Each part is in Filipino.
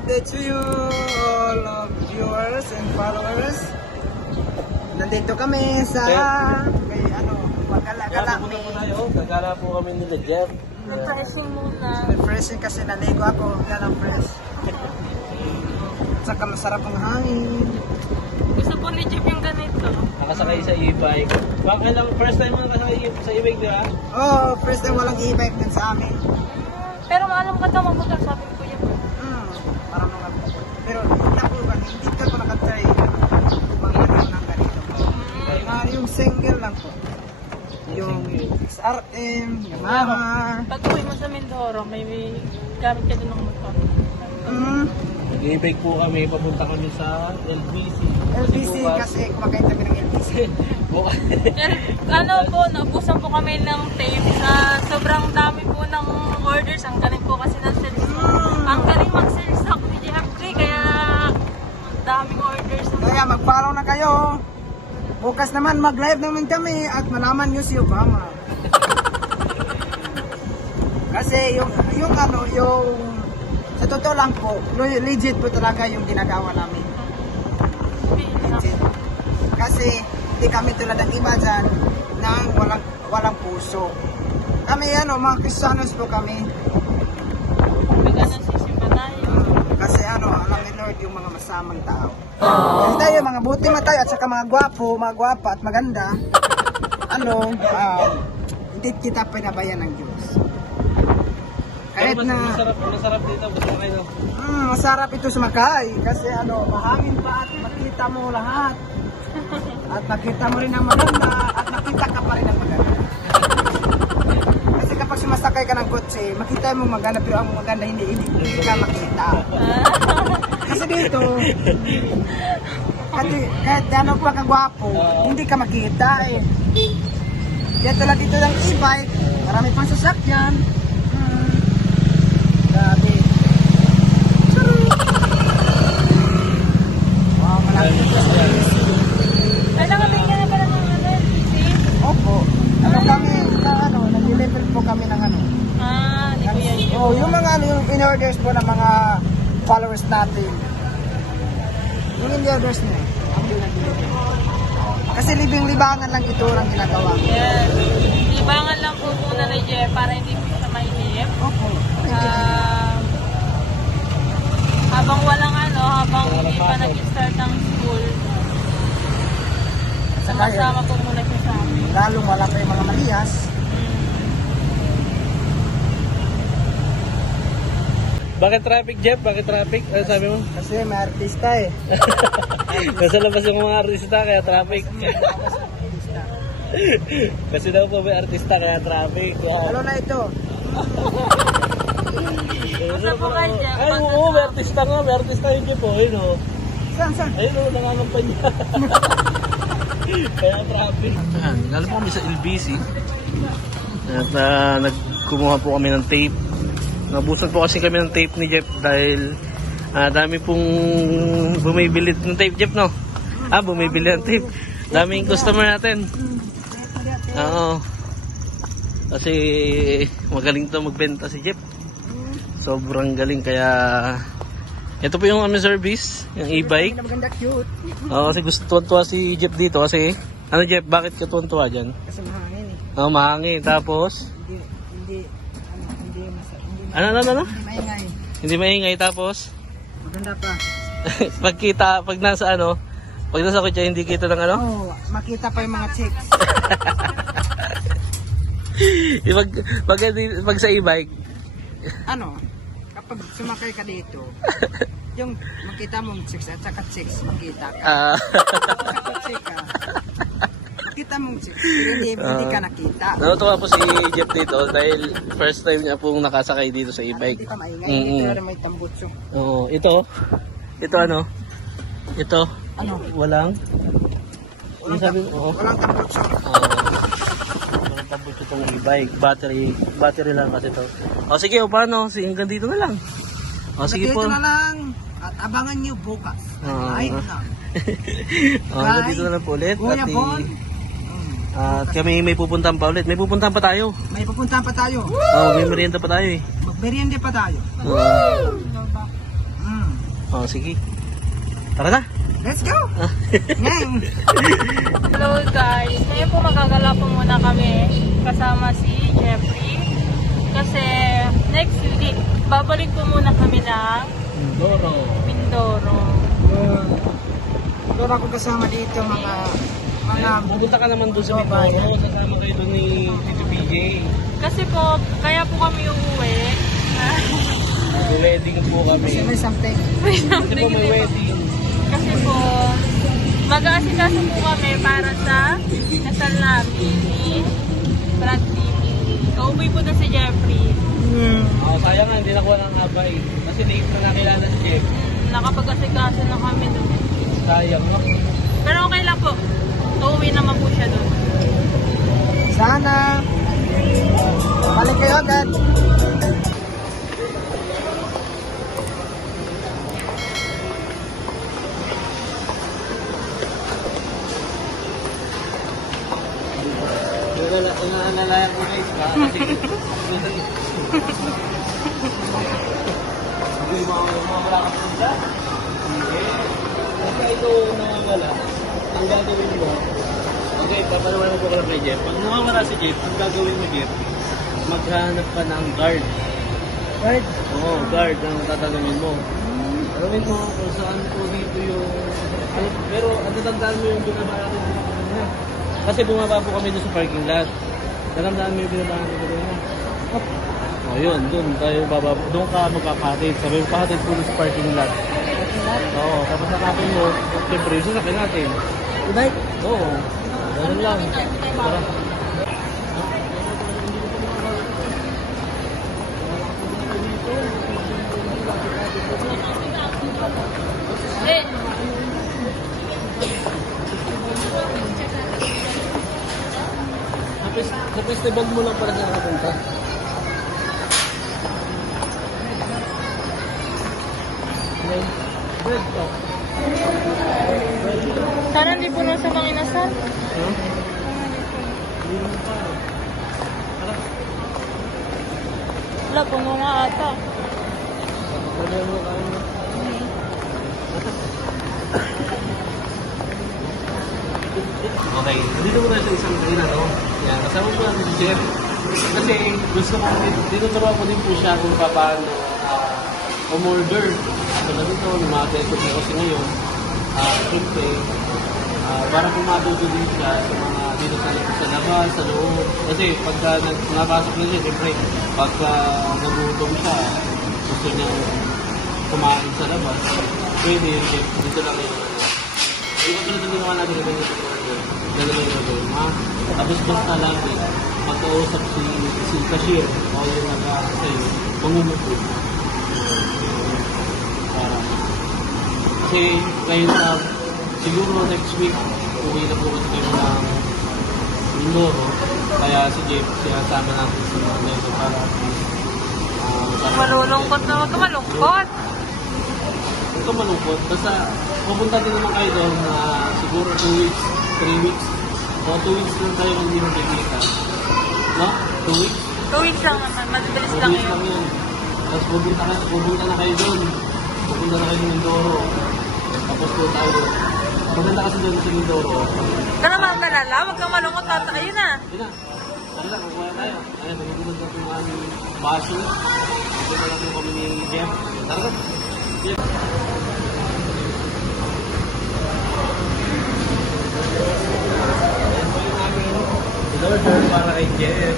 good day to you, all of viewers and followers. Nandito kami sa may Magala-gala Gagala po kami nila Jeff. Refreshing muna. Refreshing kasi naligo ako, ganang fresh. Saka masarap ang hangin. Gusto po ni Jeff yung ganito. Nakasakay sa e-bike. Bakit lang first time mo nakasakay sa e-bike, di ba? Oh, first time walang e-bike din sa amin. Pero maalam ka daw mabuta, sabi ko yan. Parang nung pero hindi ka ko nakatry mga ng ganito. Yung single lang po. Yung XRM, Yamaha. Pag uwi mo sa Mindoro, may gamit ka doon ng motor. Nag-e-bike po kami, papunta kami sa LBC. LBC kasi kumakain kami ng LBC. Ano po, naubusan po kami ng tape sa sobrang dami po ng orders. Ang galing po kasi ng sales. Ang galing mag-sales stock ni Jeffrey, kaya daming orders. Kaya mag-follow na kayo. Bukas naman mag-live naman kami at malaman nyo si Obama. Kasi yung sa totoo lang po, legit po talaga yung ginagawa namin. Legit. Kasi hindi kami tulad ng iba dyan na walang puso. Kami mga Kristiyanos po kami. Kasi alam ni Lord yung mga masamang tao. Kasi tayo mga buti tayo at saka mga gwapa at maganda. Hindi kita pinabayan ng Diyos. Kahit na masarap dito, gusto kayo. Masarap ito sumakay kasi mahangin pa at makita mo lahat. At nakita mo rin ang maganda at nakita ka pa rin ang maganda. Kasi kapag sumasakay ka ng kotse, makita mo maganda pero ang maganda hindi ka makita. Kasi dito, kahit pa kagwapo, hindi ka makita eh. Kaya tulad dito ng e-bike, marami pang sasakyan. Grabe. Wow, malaki yung sasakyan. Ay, nakabigyan na pala ng LBC? Opo. Kami nag-level po kami ng Hindi ko yan yun. yung mga yung in-orders po ng mga followers natin. Yung in-orders niya, ang pinag-deliver. Kasi libang-libangan lang ito ang ginagawa. Yes. Libangan lang po muna ni Jeff para hindi po siya mainip. Opo. Habang habang hindi pa nag-start ang school, sama po muna siya sa amin. Lalong wala pa yung mga maliyas. Bakit traffic, Jeff? Bakit traffic? Ano sabi mo? Kasi may artista eh. Nasa labas yung mga artista, kaya traffic. Kasi daw po may artista, kaya traffic. Lalo na ito. Basta po kayo, Jeff. Ay, oo, may artista nga. May artista yung Jeff, oh. Ayun, oh. Saan? Ayun, oh, nangangampan niya. Kaya traffic. Galing po kami sa LBC. At nagkumuha po kami ng tape. Nabusan po kasi kami ng tape ni Jeff dahil dami pong bumibili ng tape, Jeff, no? Bumibili ng tape. Daming customer natin. Oo. Kasi magaling to magbenta si Jeff. Sobrang galing, kaya ito po yung aming service, yung e-bike. Maganda, cute. Kasi gusto tuwan-tuwa si Jeff dito kasi Jeff, bakit ka tuwan-tuwa dyan? Kasi mahangin eh. Mahangin. Tapos Ano? Maingay. Hindi maingay, tapos Maganda pa. pag nasa kotse hindi kita ng Makita pa yung mga chicks. pag sa e-bike, Kapag sumakay ka dito, yung makita mong chicks at saka chicks, makita ka. Sa kotse ka, makita mong chicks, pero hindi ka nakita. Natutuwa po si Jeff dito dahil first time niya pong nakasakay dito sa e-bike. Hindi ka maingay, hindi ka may tambutso. Oo, ito walang sabi mo, Walang tambutso. walang tambutso itong e-bike, battery lang kasi ito. Sige, paano? Hanggang dito na lang. Sige po. Dito na lang at abangan nyo bukas. Hanggang dito na lang po ulit. Kuya Bon. At kami may pupuntahan pa ulit. May pupuntahan pa tayo. May pupuntahan pa tayo. May merienda pa tayo eh. Magmerienda pa tayo. Oh, sige. Tara na. Let's go! Ngayon! Hello guys, ngayon po magagala po muna kami kasama si Jeffrey. Kasi next week, babalik po muna kami ng Mindoro. Doon ako kasama dito mga Pupunta ka naman doon sa Mindoro. Kasama kayo doon ni Tito PJ. Kasi po, kaya po kami uuwi. Wedding po kami. kasi may something. Kasi po may wedding. Kasi po, mag-aasikaso po kami para sa kasal namin ni Brad TV. Kauwi po na si Jeffrey. Oh, sayang nga, hindi nakuha ng abay. Kasi late na nakilala si Jeff. Nakapag-asikaso na kami doon. Sayang, no? Pero okay lang po. Uuwi naman po siya doon. Sana balik kayo agad. Nalalayan ko guys ba? Kasi hindi mawala ka po siya. Kasi ito nawawala. Ang gagawin mo, okay, papalaman ko lang kay Jeff. Pag nawawala si Jeff, ang gagawin mo Jeff, maghanap ka ng guard. Right? Oo, guard ang tatanungin mo. Alam mo kung saan po dito yung... Pero ang tatandaan mo yung binaba natin sa kanina. Kasi bumaba po kami doon sa parking lot. Tatandaan mo yung binaba natin sa kanina. O yun, doon tayo bababa. Doon ka magkakatid. Sabi mo pakatid po doon sa parking lot. Oo, tapos nakapin mo, siyempre yung sasakyan natin. Right? Oo, ganun lang. Tara. Eh, Sa festival mo lang pala sa nakapunta. Bread talk. sana hindi po sa mga inasal. Huh? Wala, puno na ata. Okay, dito muna sa isang kainan, no? Yan, kasama po natin si Jeff. Kasi gusto ko, tinuturuan ko din po siya kung paano umorder. So, dito, lumatay ko siya kasi ngayon, siyempre, para pumatuto din siya sa mga dito sa labas, sa loob. Kasi pagka napasok na siya, siyempre, pagka nagutom siya, gusto niya kumain sa labas, pwede yun, dito lang yun. Hindi ko tulad ng ginawa natin na ganyan sa order. Ganyan lang yung gagawin, ha? Tapos basta lang din, magkausap si cashier o yung nag-aas sa'yo, mamumupo. Kasi ngayon sa, siguro next week, uwi na po kasi kayo ng Mindoro. Kaya si Jeff, sinasama natin sa mga nito para Malulungkot na, huwag ka malungkot. huwag ka malungkot. Basta pupunta din naman kayo doon na siguro 2 weeks, 3 weeks. O 2 weeks lang tayo hindi magkikita. No? 2 weeks? 2 weeks lang naman, mabilis 2 lang weeks yun. lang yun. Tapos pupunta na kayo doon. Pupunta na kayo sa Mindoro. Tapos po tayo doon. Maganda kasi doon sa Mindoro. Ka naman malala, huwag kang malungkot, tata. Ayun na. Yun na. Tara na, kukuha tayo. Ayan, magugulad na itong aming baso. Ito na lang kami ni Jeff. Tara na. Jeff. In-order para kay Jeff.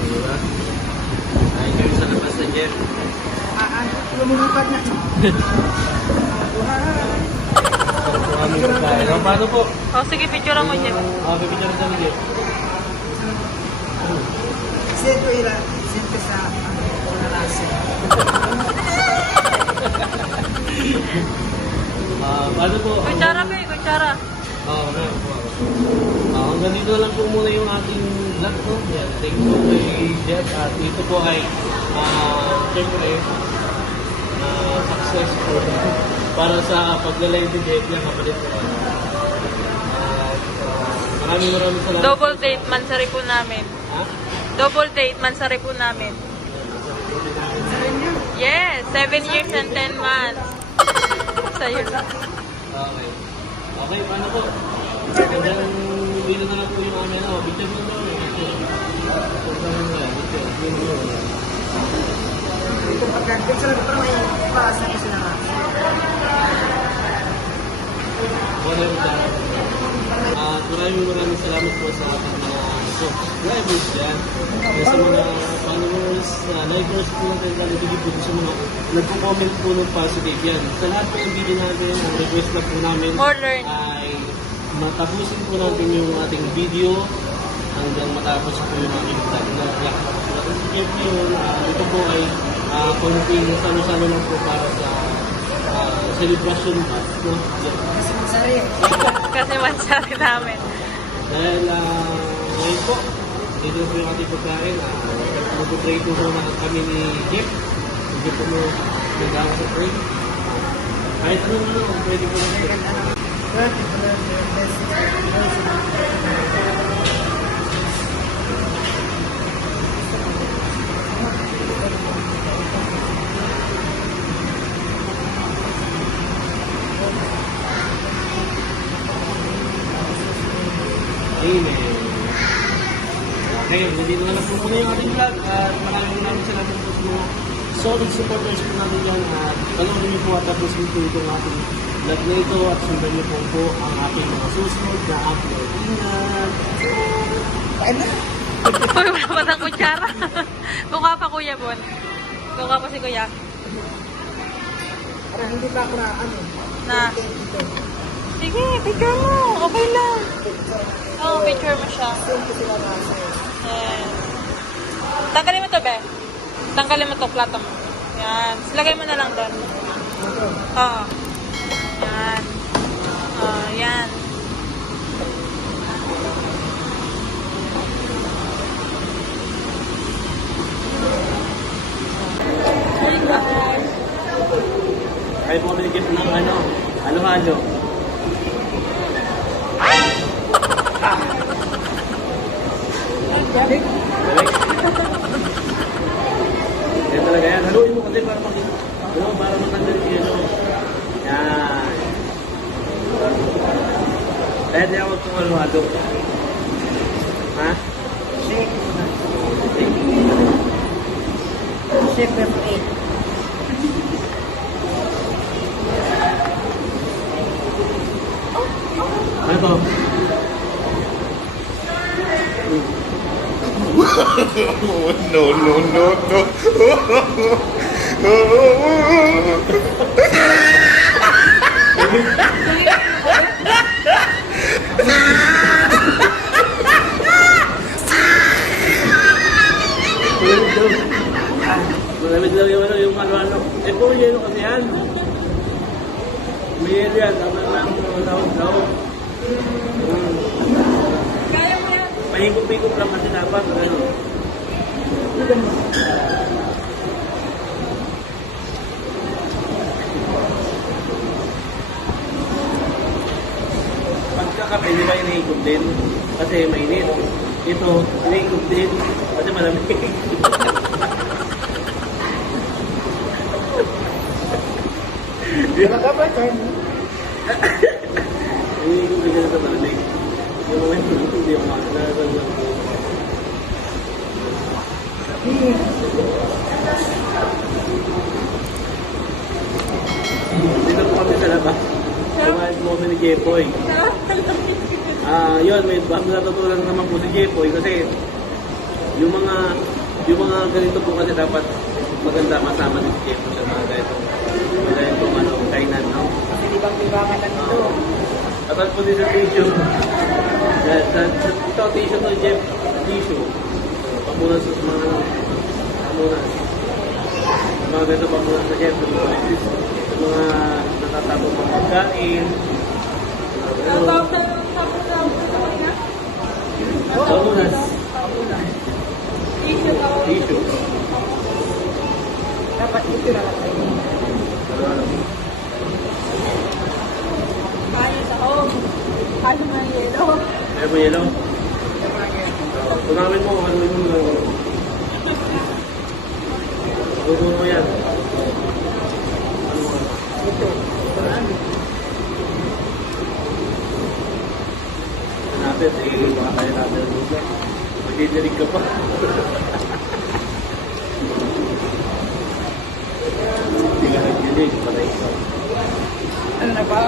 Diba? Ay, kayo sa labas na Jeff. Lumulupat na. So, aming pagkain. O, paano po? O, sige, picture mo, Jeff. Pipicture na Jeff. Kasi ito siyempre sa nalasa. Paano po? Kutsara pa eh, kutsara. Okay. Hanggang dito lang po muna yung ating vlog po. Yeah, thank you kay Jeff. At ito po ay siyempre success po para sa paglalay ni Jeff niya kapalit ko. Maraming salamat. Double date, mansari po namin. Ha? Double date, mansari po namin. Yes, 7 years and 10 months. Sa'yo na. Okay. Okay, paano po? Hanggang dito na lang po yung aming picture mo ba? Ito pagka-picture ko pero may paasa kasi na nga. Maraming salamat po sa mga subscribers dyan. Sa mga followers, likers po natin, nalibigit po sa mga nagpo-comment po ng positive yan. Sa lahat po yung video natin, ang request na po namin More learn. ay matapusin po natin yung ating video hanggang matapos po yung ating vlog na vlog. Ito po ay konting salo-salo lang po para sa celebration pa. No? Kasi magsari. Kasi mansari namin. Dahil ngayon po, dito po yung ating pagkain. Mag-pray po muna kami ni Jeff. Hindi po mo nag-awa sa pray. Kahit ano na lang, pwede po na. Amen. Okay, dito na lang po muna yung ating vlog at maraming salamat po sa mga solid supporters po natin dyan at panoorin niyo po at tapusin po itong ating vlog na ito at sundan niyo po ang ating mga susunod na upload. Ingat! Pain na. Uy, wala pa ng kutsara. Kuha pa Kuya Bon. Kuha pa si Kuya. Para hindi pa ako na ano. Na. Sige, picture mo. Okay lang. Oo, picture mo siya. Yes. Tanggalin mo to, be. Tanggalin mo to, plato mo. Yan. Silagay mo na lang doon. Oo. Yan. Oo, yan. Kaya po kami nag-gift ng halo-halo. Galing. Yan talaga yan. Haluin mo kasi para makita. Para matanggal yung yan. Dahil niya ako itong halo-halo. Ha? Shake. Shake number 8. Ano to? No, no, no, no. Malamig daw yung ano. Eh, puro yelo kasi yan. May yelo yan. Tama lang ang tawag daw. Kaya mo yan. Pahigop-higop lang kasi dapat. Ano? Pagkakape, di ba inihigop din? Kasi mainit. Ito, inihigop din. Kasi malamig. Talaga ba, Carl? Inihigop din kasi malamig. Yung mga hindi yung mga nararamdaman ko. Dito po kami sa labas. Kumain po kami ni Jepoy. Yun, may natutunan naman po si Jepoy kasi yung mga ganito po kasi dapat maganda kasama ni Jepoy sa mga ganito. Mga ganito kainan, no? Kasi di bang libangan lang ito. Dapat po din sa tissue. Ito, tissue to Jeff. Tissue. Pamunas sa mga pamunas. Mga ganito pamunas sa Jeff. Sa mga natatapos ng pagkain. Pamunas. Tissue. Dapat ito na lang tayo. Kaya sa home. Ano na yelo? Ayaw mo yelo? Tunawin mo, haluin mo lang. Gusto mo yan.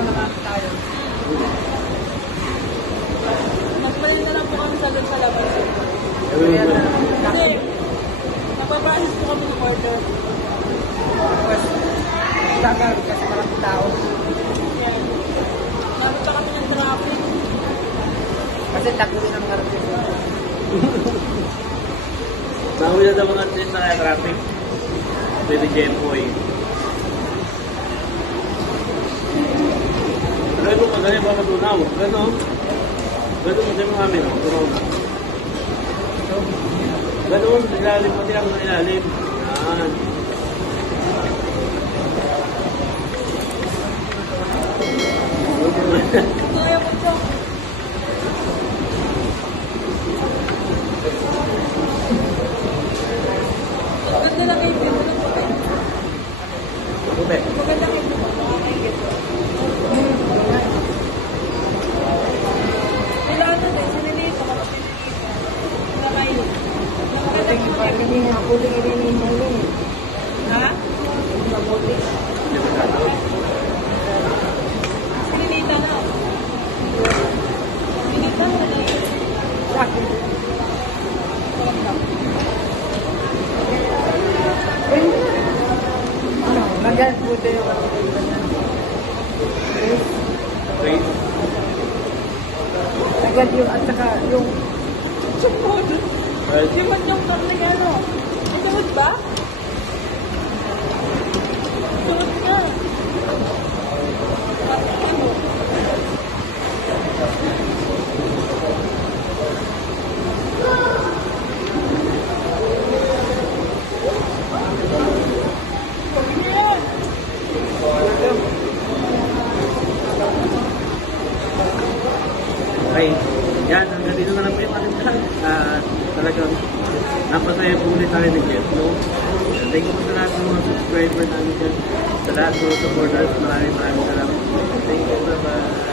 Down naman tayo. Mas mali na lang po kami sa labas. Kaya na, Kasi, napapasis po kami ng order. tapos, tagal kasi maraming tao. Yan. Nabot pa kami ng traffic. Kasi takbo rin ang karating. Nahuwi na daw mga artist na kaya traffic. Pwede Jempoy. Pero ito madali ba matunaw? Gano'n? Gano'n mo tayo kami, no? Tunaw na. Gano'n, ilalim pati ang ilalim. Yan. Kaya mo ito. Maganda lang yung dito ng puti. Puti. Maganda lang yung dito. Makakaigit. Kailangan na din. Siniliit ako. Nakailip. Maganda yung mga Ha? Sinilita na. Sinilita na. Magan po tayo. Wait. Agad yung at saka yung Sumod. Well, Sumod yung karning ano. May sumod ba? Sumod ka. Ano? okay. Yan, hanggang dito na lang po yung ating vlog. Talagang napasaya po ulit tayo ni Jeff, no? Thank you po sa lahat ng mga subscriber namin dyan. Sa lahat ng supporters, maraming salamat. Thank you, bye-bye.